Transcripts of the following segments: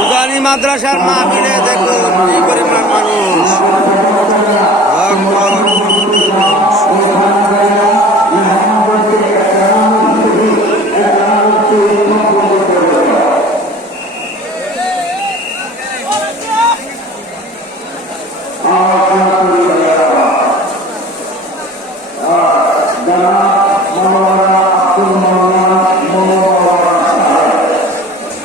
উজানি মাদ্রাসার মাহফিলে দেখো কি পরিমাণ মানুষ।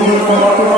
জীবন